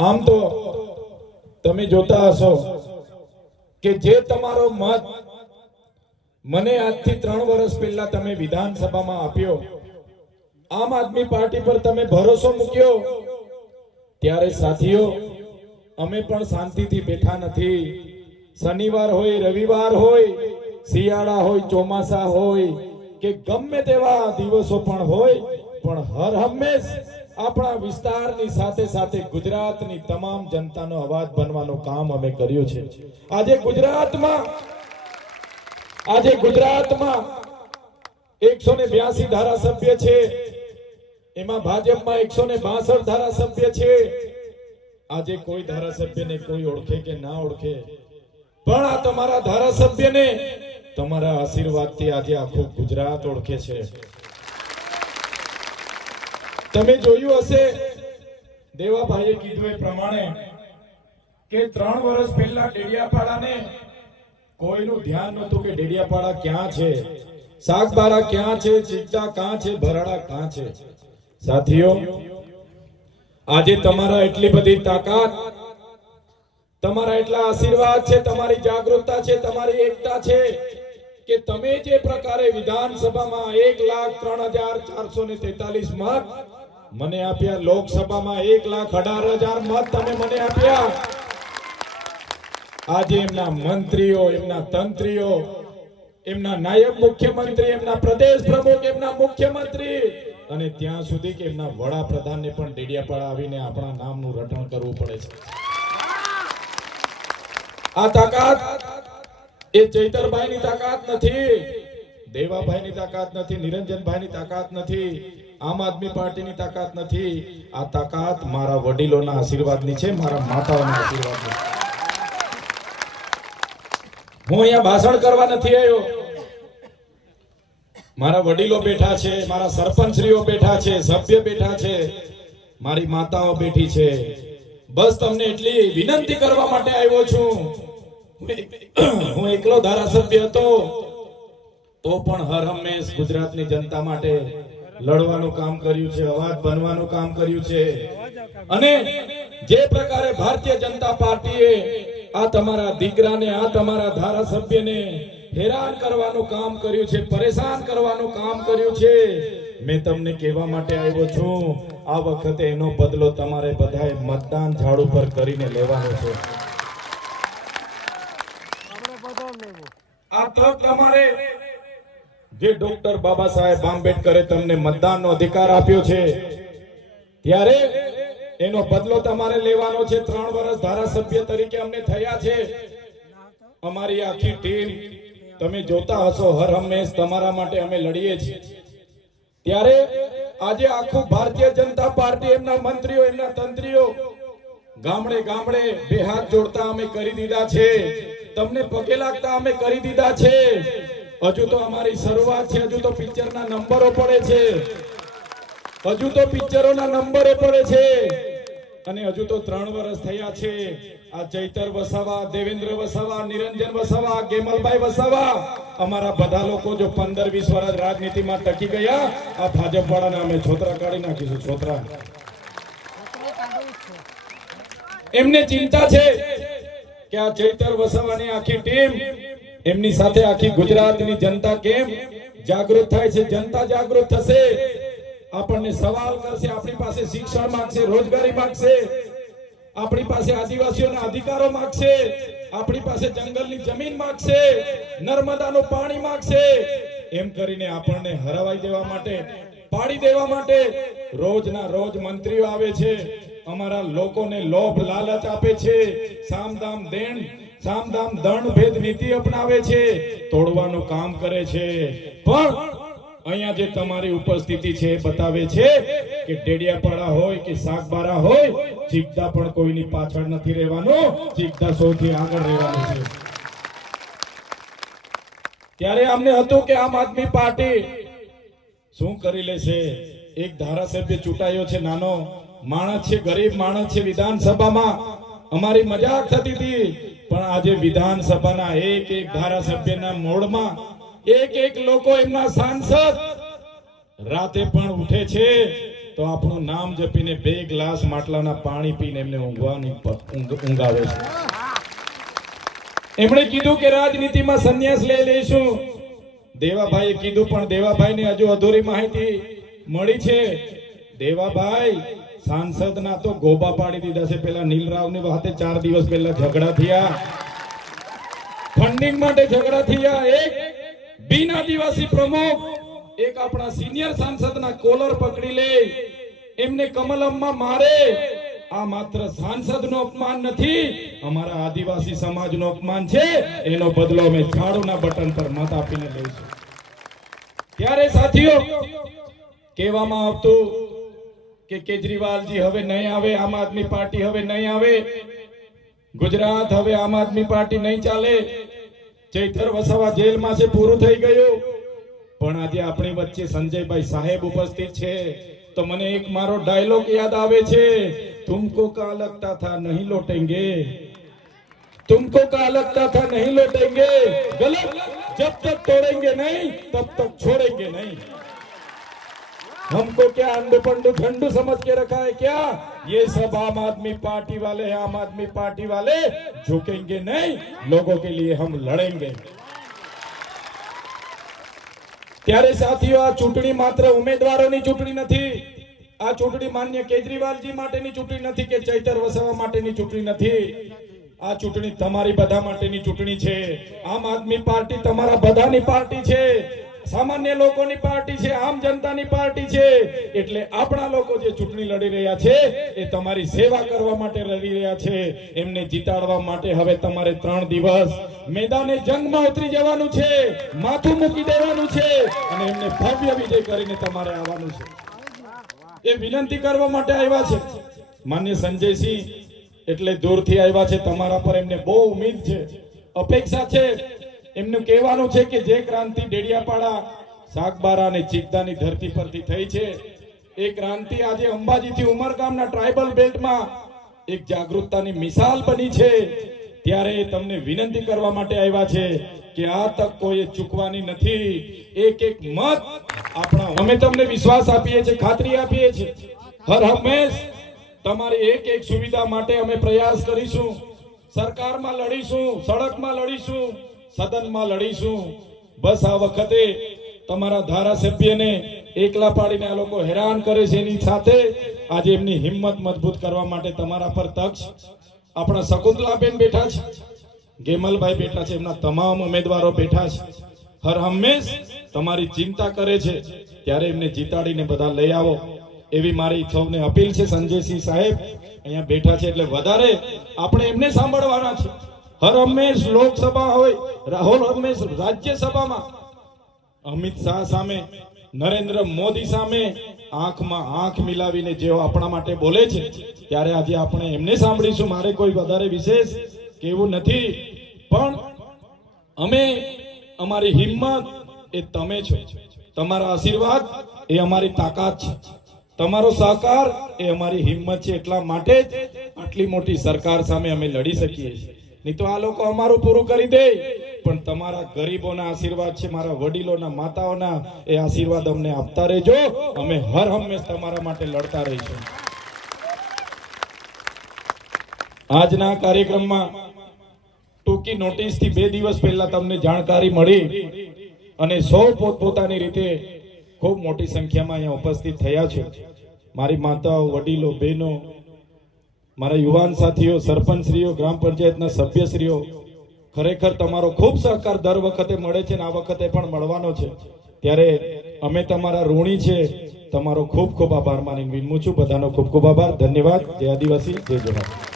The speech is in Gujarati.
આમ તો તમે જોતા હશો કે જે તમારો મત મને આજથી 3 વર્ષ પહેલા તમે વિધાનસભામાં આપ્યો, આમ આદમી પાર્ટી પર તમે ભરોસો મૂક્યો, ત્યારે સાથીઓ અમે પણ શાંતિથી બેઠા નથી. શનિવાર હોય, રવિવાર હોય, શિયાળા હોય, ચોમાસા હોય કે ગમે તેવા દિવસો પણ હોય, પણ હર હંમેશ આપણા વિસ્તારની સાથે સાથે ગુજરાતની તમામ જનતાનો અવાજ બનવાનું કામ અમે કર્યું છે. આજે ગુજરાતમાં 182 ધારાસભ્ય છે, એમાં ભાજપમાં 162 ધારાસભ્ય છે. આજે કોઈ ધારાસભ્યને કોઈ ઓળખે કે ના ઓળખે, પણ આ તમારા ધારાસભ્યને તમારા આશીર્વાદથી આજે આખું ગુજરાત ઓળખે છે. તમે જોયું હશે, દેવાભાઈએ કીધું એ પ્રમાણે કે 3 વર્ષ પહેલા ડેડિયાપાડાને કોઈનું ધ્યાન નહોતું કે ડેડિયાપાડા ક્યાં છે, સાગબારા ક્યાં છે, ચીકડા ક્યાં છે, ભરાડા ક્યાં છે. સાથીઓ, આજે તમારા એટલી બધી તાકાત, તમારા એટલા આશીર્વાદ છે, તમારી જાગૃતતા છે, તમારી એકતા છે કે તમે જે પ્રકારે વિધાનસભામાં 1,03,443 મત મને આપ્યા, લોકસભામાં 1,18,000 મત તમે મને આપ્યા. આજે એમના મંત્રીઓ, એમના તંત્રીઓ, એમના નાયબ મુખ્યમંત્રી, એમના પ્રદેશ પ્રમુખ, એમના મુખ્યમંત્રી અને ત્યાં સુધી કે એમના વડાપ્રધાનને પણ ડેડિયાપાડા આવીને આપણા નામનું રટણ કરવું પડે છે. આ તાકાત એ ચૈતરભાઈની તાકાત નથી, દેવાભાઈની તાકાત નથી, નિરંજનભાઈની તાકાત નથી, આમ આદમી પાર્ટીની તાકાત નથી. આ તાકાત મારા વડીલોના આશીર્વાદની છે, મારા માતાઓના આશીર્વાદની. હું અહીંયા ભાષણ કરવા નથી આવ્યો. મારા વડીલો બેઠા છે, મારા સરપંચશ્રીઓ બેઠા છે, સભ્ય બેઠા છે, મારી માતાઓ બેઠી છે. બસ તમને એટલી વિનંતી કરવા માટે આવ્યો છું. હું એકલો ધારાસભ્ય હતો તો પણ હર હંમેશ ગુજરાતની જનતા માટે લડવાનું કામ કર્યું છે, અવાજ બનવાનું કામ કર્યું છે. અને જે પ્રકારે ભારતીય જનતા પાર્ટીએ આ તમારા દીકરાને, આ તમારા ધારાસભ્યને હેરાન કરવાનું કામ કર્યું છે, પરેશાન કરવાનું કામ કર્યું છે, મેં તમને કહેવા માટે આવ્યો છું, આ વખતે એનો બદલો તમારે બધાએ મતદાન ઝાડ ઉપર કરીને લેવાનો છે. આ તક તમારે, જે ડોક્ટર બાબા સાહેબ આંબેડકરે તમને મતદાનનો અધિકાર આપ્યો છે, ત્યારે એનો બદલો તમારે લેવાનો છે. 3 વર્ષ ધારાસભ્ય તરીકે અમને થયા છે. અમારી આખી ટીમ તમે જોતા હશો, હર હંમેશ તમારા માટે અમે લડીએ છીએ. ત્યારે આજે આખું ભારતીય જનતા પાર્ટી, એમના મંત્રીઓ, એમના તંત્રીઓ ગામડે ગામડે બે હાથ જોડતા અમે કરી દીધા છે, તમને પગે લાગતા અમે કરી દીધા છે. હજુ તો અમારી શરૂઆત છે, હજુ તો પિક્ચરના નંબરો પડે છે, હજુ તો પિક્ચરોના નંબરો પડે છે. અને હજુ તો 3 વર્ષ થયા છે. આ ચૈતર વસાવા, દેવેન્દ્ર વસાવા, નિરંજન વસાવા, ગેમલભાઈ વસાવા, અમારા બધા લોકો જો 15-20 વર્ષ રાજનીતિમાં ટકી ગયા, આ ભાજપ વાળાને અમે છોતરા કાઢી નાખીશું. છોતરા. એમને ચિંતા છે કે આ ચૈતર વસાવાની આખી ટીમ, એમની સાથે આખી ગુજરાતની જનતા કેમ જાગૃત થાય છે. જનતા જાગૃત થશે, આપણને સવાલ કરશે, આપણી પાસે શિક્ષણ માંગશે, રોજગારી માંગશે, આપણી પાસે આદિવાસીઓના અધિકારો માંગશે, આપણી પાસે જંગલની જમીન માંગશે, નર્મદાનું પાણી માંગશે. એમ કરીને આપણને હરાવાઈ દેવા માટે, પાડી દેવા માટે રોજના રોજ મંત્રીઓ આવે છે, અમારા લોકોને લોભ લાલચ આપે છે, સામદામ દંડ ભેદ નીતિ અપનાવે છે, તોડવાનું કામ કરે છે. પણ અહીંયા જે તમારી ઉપસ્થિતિ છે એ બતાવે છે કે ડેડિયાપાડા હોય કે સાગબારા હોય, ચીકદા પણ કોઈની પાછળ નથી રહેવાનું, ચીકદા સૌથી આગળ રહેવાનું છે. ત્યારે અમને હતું કે આમ આદમી પાર્ટી શું કરી લેશે. એક ધારાસભ્ય ચૂંટાયો છે, નાનો માણસ છે, ગરીબ માણસ છે. વિધાનસભામાં અમારી મજાક થતી હતી, પણ આજે વિધાનસભાના એક ધારાસભ્યના મોડમાં એક લોકો, એમના સાંસદ રાતે પણ ઉઠે છે તો આપણું નામ જપીને 2 ગ્લાસ માટલાના પાણી પીને એમને ઊંઘ આવે છે. એમણે કીધું કે રાજનીતિમાં સંન્યાસ લઈ લઈશું. દેવાભાઈએ કીધું, પણ દેવાભાઈને હજુ અધૂરી માહિતી મળી છે. દેવાભાઈ સાંસદના તો ગોબા પાડી દીધા છે. પેલા નીલરાવની વાતે 4 દિવસ પહેલા ઝઘડા થયા, ફંડિંગ માટે ઝઘડા થયા. એક બિન આદિવાસી પ્રમુખ એક આપણા સિનિયર સાંસદના કોલર પકડી લે, એમને કમલમમાં મારે. આ માત્ર સાંસદનો અપમાન નથી, અમારા આદિવાસી સમાજનો અપમાન છે. એનો બદલો અમે ઝાડુના બટન પર મત આપીને લઈશું. ત્યારે સાથીઓ, કહેવામાં આવતું કે કેજરીવાલજી હવે નહીં આવે, આમ આદમી પાર્ટી હવે નહીં આવે, ગુજરાત હવે આમ આદમી પાર્ટી નહીં ચાલે, ચૈતર વસાવા જેલમાં છે, પૂરું થઈ ગયું. પણ આજે આપણી વચ્ચે સંજયભાઈ સાહેબ ઉપસ્થિત છે, તો મને એક મારો ડાયલોગ યાદ આવે છે, तुमको क्या लगता था नहीं लौटेंगे, तुमको क्या लगता था नहीं लौटेंगे, गलत, जब तक तोड़ेंगे नहीं तब तक छोड़ेंगे नहीं. हमको क्या अंडू पंडू झंडू समझ के रखा है क्या? ये सब आम आदमी पार्टी वाले हैं, आम आदमी पार्टी वाले झुकेंगे नहीं, लोगों के लिए हम लड़ेंगे. ત્યારે સાથીઓ, આ ચૂંટણી માત્ર ઉમેદવારોની ચૂંટણી નથી. આ ચૂંટણી માન્ય કેજરીવાલજી માટેની ચૂંટણી નથી કે ચૈતર વસાવા માટેની ચૂંટણી નથી. આ ચૂંટણી તમારી બધા માટેની ચૂંટણી છે. આમ આદમી પાર્ટી તમારા બધાની પાર્ટી છે, સામાન્ય લોકોની પાર્ટી છે, આમ જનતાની પાર્ટી છે. એટલે આપણા લોકો જે ચૂંટણી લડી રહ્યા છે એ તમારી સેવા કરવા માટે લડી રહ્યા છે. એમને જીતાડવા માટે હવે તમારે 3 દિવસ મેદાને જંગમાં ઉતરી જવાનું છે, માથું મૂકી દેવાનું છે અને એમને ભવ્ય વિજય કરીને તમારે આવવાનું છે. એ વિનંતી કરવા માટે આવ્યા છે. માન્ય સંજયસિંહ એટલે દૂરથી આવ્યા છે, તમારા પર એમને બહુ ઉમ્મીદ છે, અપેક્ષા છે. એમનું કહેવાનું છે કે જે ક્રાંતિ ડેડિયાપાડા, સાગબારા અને ચીકદાની ધરતી પરથી થઈ છે, એ ક્રાંતિ આજે અંબાજીથી ઉમરગામના ટ્રાઇબલ બેલ્ટમાં એક જાગૃતતાની મિસાલ બની છે. ત્યારે તમને વિનંતી કરવા માટે આવ્યા છે કે આ તક કોઈ ચૂકવાની નથી. એક એક મત આપણા, અમે તમને વિશ્વાસ આપીએ છીએ, ખાતરી આપીએ છીએ, હર હંમેશ તમારી એક એક સુવિધા માટે અમે પ્રયાસ કરીશું. સરકારમાં લડીશું, સડકમાં લડીશું, સદનમાં લડીશું. બસ આ વખતે તમારા ધારાસભ્યને એકલા પાડીને આ લોકો હેરાન કરે છે, એની સાથે આજે એમની હિંમત મજબૂત કરવા માટે તમારા પર તક. આપણા શકુંતલાબેન બેઠા છે, ગેમલભાઈ બેઠા છે, એમના તમામ ઉમેદવારો બેઠા છે, હર હંમેશ તમારી ચિંતા કરે છે. ત્યારે એમને જીતાડીને બધા લઈ આવો એવી મારી સૌને અપીલ છે. સંજયસિંહ સાહેબ અહીંયા બેઠા છે એટલે વધારે આપણે એમને સાંભળવાના છે. હર હંમેશ લોકસભા હોય, રાહુલ હંમેશ રાજ્યસભામાં અમિત શાહ સામે, નરેન્દ્ર મોદી સામે આંખમાં આંખ મિલાવીને જેઓ આપણા માટે બોલે છે, ત્યારે આજે આપણે એમને સાંભળીશું. મારે કોઈ વધારે વિશેષ કહેવું નથી, પણ અમે, અમારી હિંમત એ તમે છો, તમારા આશીર્વાદ એ અમારી તાકાત છે, તમારો સહકાર એ અમારી હિંમત છે. એટલા માટે જ આટલી મોટી સરકાર સામે અમે લડી શકીએ છીએ. નહીં તો આ લોકો અમારું પૂરું કરી દે, પણ તમારા ગરીબોના આશીર્વાદ છે, મારા વડીલોના, માતાઓના એ આશીર્વાદ અમને આપતા રહેજો. અમે હર હંમેશ તમારા માટે લડતા રહીશું. આજના કાર્યક્રમમાં ટૂંકી નોટિસથી 2 દિવસ પહેલા તમને જાણકારી મળી અને સૌ પોતપોતાની રીતે ખૂબ મોટી સંખ્યામાં અહીંયા ઉપસ્થિત થયા છે. મારી માતાઓ, વડીલો, બહેનો, મારા યુવાન સાથીઓ, સરપંચશ્રીઓ, ગ્રામ પંચાયતના સભ્યશ્રીઓ, ખરેખર તમારો ખૂબ સહકાર દર વખતે મળે છે અને આ વખતે પણ મળવાનો છે. ત્યારે અમે તમારા ઋણી છે. તમારો ખૂબ ખૂબ આભાર માની વિનમું છું. બધાનો ખૂબ ખૂબ આભાર. ધન્યવાદ. જય આદિવાસી, જય જોહાર.